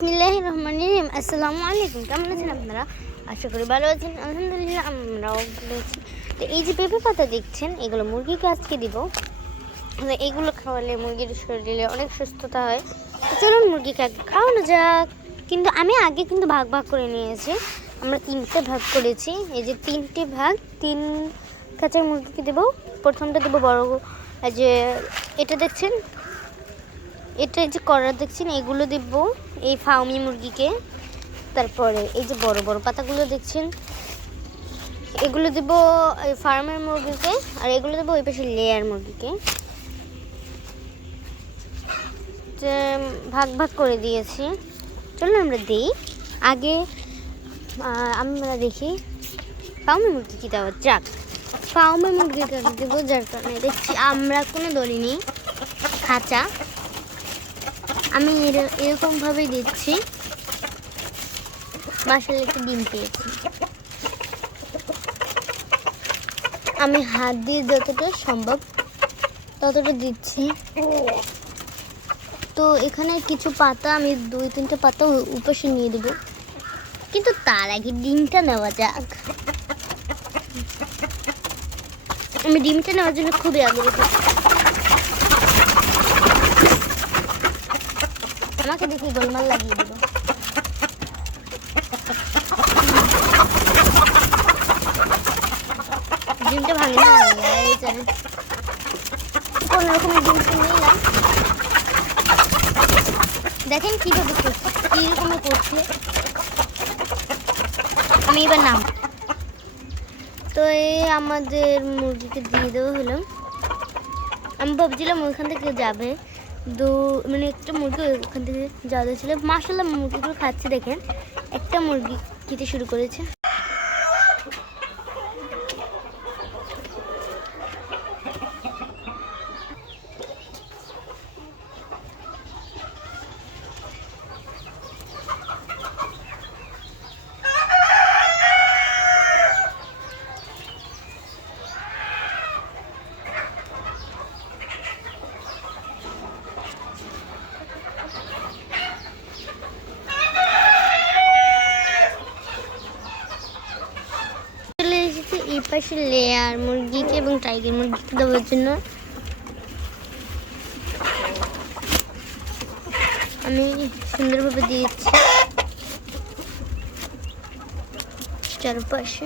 বিসমিল্লাহির রহমানির রহিম। আসসালামু আলাইকুম। কেমন আছেন আপনারা? আশা করি ভালো আছেন। আলহামদুলিল্লাহ আমরাও ভালো আছি। তো এই যে পেঁপে পাতা দেখছেন, এগুলো মুরগিকে আজকে দিব। এগুলো খাওয়ালে মুরগির শরীরে অনেক সুস্থতা হয়। তো চলুন মুরগিকে আগে খাওয়ানো যাক। কিন্তু আমি আগে ভাগ ভাগ করে নিয়েছি। আমরা 3টে ভাগ করেছি। এই যে 3টে ভাগ, 3 কাঁচা মুরগিকে দেবো। প্রথমটা দেবো বড়, যে এটা দেখছেন, এটা যে কড়া দেখছেন, এগুলো দেব এই ফার্মি মুরগিকে। তারপরে এই যে বড় বড় পাতাগুলো দেখছেন, এগুলো দেব এই ফার্মের মুরগিকে। আর এগুলো দেবো ওই পাশে লেয়ার মুরগিকে। যে ভাগ ভাগ করে দিয়েছি। চলুন আমরা দিই। আগে আমরা দেখি ফার্মি মুরগি কী দেওয়া যাক। ফার্মি মুরগিকে দেবো, যার কারণে দেখছি আমরা কোনো দলিনি খাঁচা। আমি এরকমভাবেই দিচ্ছি। মাশাআল্লাহ একটা ডিম পেয়েছি। আমি হাত দিয়ে যতটা সম্ভব ততটা দিচ্ছি। তো এখানে কিছু পাতা, আমি 2-3টে পাতা উপাসে নিয়ে দেবো, কিন্তু তার আগে ডিমটা নেওয়া যাক। আমি ডিমটা নেওয়ার জন্য খুবই আগ্রহী। আমাকে দেখি গোলমাল লাগিয়ে দেবো। ডিমটা ভাঙে না, এই জানেন কোন রকমের ডিমটা নিলাম। দেখেন কিভাবে করছে, কিরকমের করছে। আমি এবার নাম তো এই আমাদের মুরগিকে দিয়ে দেওয়া হলো। আমি ভাবছিলাম ওইখান থেকে যাবে, মানে একটা মুরগি ওখান থেকে যাওয়া ছিল। মাশাআল্লাহ মুরগিগুলো খাচ্ছে। দেখেন একটা মুরগি খেতে শুরু করেছে। এই পাশে লেয়ার মুরগিকে এবং টাইগার মুরগিকে দেওয়ার জন্য আমি সুন্দরভাবে দিয়েছি চারপাশে।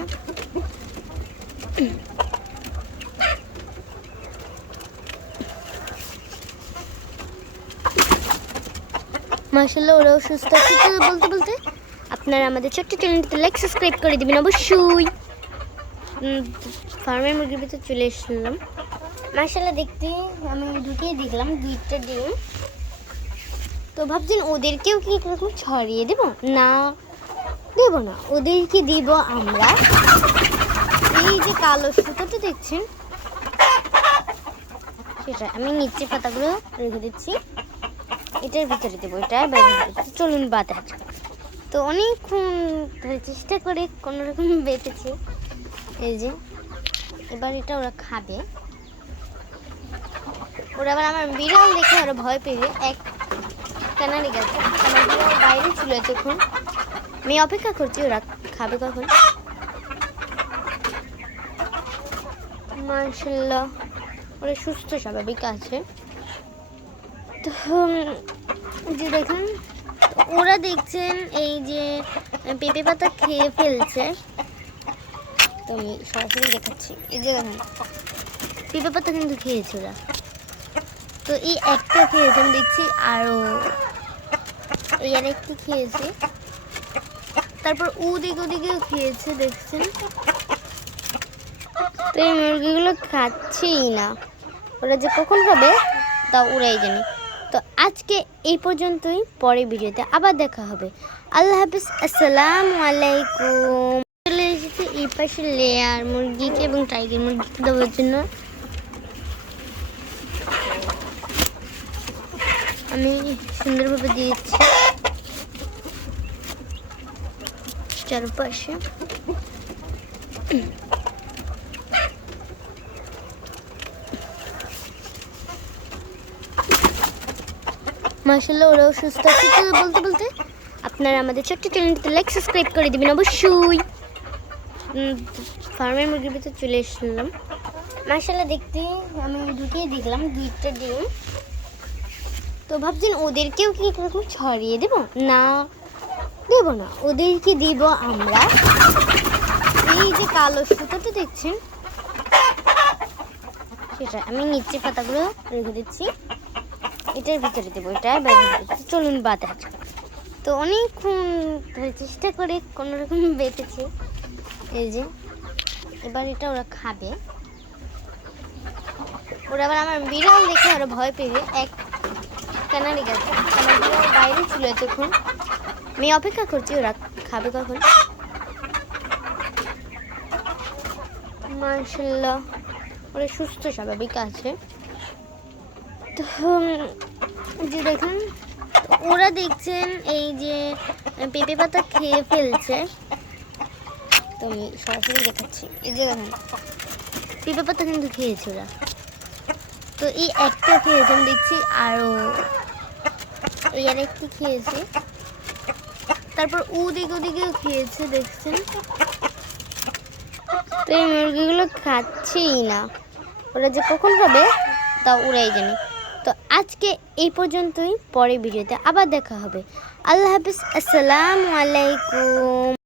মাশাআল্লাহ ওরাও সুস্থ আছে। তো বলতে বলতে আপনারা আমাদের ছোট্ট চ্যানেলটিতে লাইক সাবস্ক্রাইব করে দিবেন অবশ্যই। ফার্মের মুরগির ভিতরে চলে এসেছিলাম। মাশাআল্লাহ দেখতে আমি ঢুকিয়ে দেখলাম 2টা ডিম। তো ভাবছেন ওদেরকেও কি এরকম ছড়িয়ে দেব? না, দেব না। ওদেরকে দিব আমরা এই যে কালো সুতোটা দেখছেন, সেটা আমি নিচে পাতাগুলো রেখে দিচ্ছি, এটার ভিতরে দেবো। এটা বাইরে দেবো। চলুন বাতা। তো অনেকক্ষণ ধরে চেষ্টা করে কোনোরকম বেঁচেছি। এই যে এবার এটা ওরা খাবে। ওরা আবার আমার বিড়াল দেখে ওরা ভয় পেয়ে এক কানারি গেছে। আমার বিড়াল বাইরে ছিল এতক্ষণ। আমি অপেক্ষা করছি ওরা খাবে কখন। মাশাআল্লাহ ওরা সুস্থ স্বাভাবিক আছে। তো যে দেখেন ওরা দেখছেন এই যে পেঁপে পাতা খেয়ে ফেলছে। তো আমি সরাসরি দেখাচ্ছি। এই যে দেখেন পেঁপে পাতা কিন্তু খেয়েছে ওরা। তো এই একটা খেয়েছে আমি দেখছি, আরও এই আর একটি খেয়েছে। তারপর ওদিকেও খেয়েছে দেখছেন। তো এই মুরগিগুলো খাচ্ছেই না। ওরা যে কখন খাবে তা ওরাই জানে। তো আজকে এই পর্যন্তই। পরের ভিডিওতে আবার দেখা হবে। আল্লাহ হাফিজ, আসসালামু আলাইকুম। চলে এসেছি এই পাশে লেয়ার মুরগিকে এবং টাইগার মুরগিকে দেওয়ার জন্য। আমি সুন্দরভাবে দিয়েছি চারপাশে। মাশাআল্লাহ ওরাও সুস্থ আছে। বলতে বলতে আপনারা আমাদের ছোট্ট চ্যানেলটিতে লাইক সাবস্ক্রাইব করে দিবেন অবশ্যই। ফার্মের মুরগির ভিতরে চলে এসলাম। মাশাআল্লাহ দেখতে আমি ঢুকিয়ে দেখলাম 2টা ডিম। তো ভাবছেন ওদেরকেও কি এরকম ছড়িয়ে দেব? না, দেব না, ওদেরকে দিব আমরা এই যে কালো সুতোটা দেখছেন সেটা আমি নিচে পাতাগুলো রেখে দিচ্ছি, এটার ভিতরে দেবো, এটা বাইরে দিচ্ছি। চলুন বাতা যাক। তো অনেকক্ষণ ধরে চেষ্টা করে কোনোরকম বেঁধেছি, এই যে এবার এটা ওরা খাবে। ওরা আবার আমার বিড়াল দেখে ওরা ভয় পেয়ে এক কানারি গেছে। আমার বিড়াল বাইরে ছিল এতক্ষণ, আমি অপেক্ষা করছি ওরা খাবে কখন। মাশাআল্লাহ ওরা সুস্থ স্বাভাবিক আছে। তো যে দেখেন ওরা দেখছেন এই যে পেঁপে পাতা খেয়ে ফেলছে। তো আমি সরাসরি দেখাচ্ছি, এই যে দেখেন পেঁপে পাতা কিন্তু খেয়েছে ওরা। তো এই একটা খেয়েছেন দেখছি, আরও এই আর একটি খেয়েছে, তারপর ওদিকেও খেয়েছে দেখছেন। তো এই মুরগিগুলো খাচ্ছেই না, ওরা যে কখন খাবে তা ওরাই জানে। তো আজকে এই পর্যন্তই, পরের ভিডিওতে আবার দেখা হবে। আল্লাহ হাফিজ, আসসালামু আলাইকুম।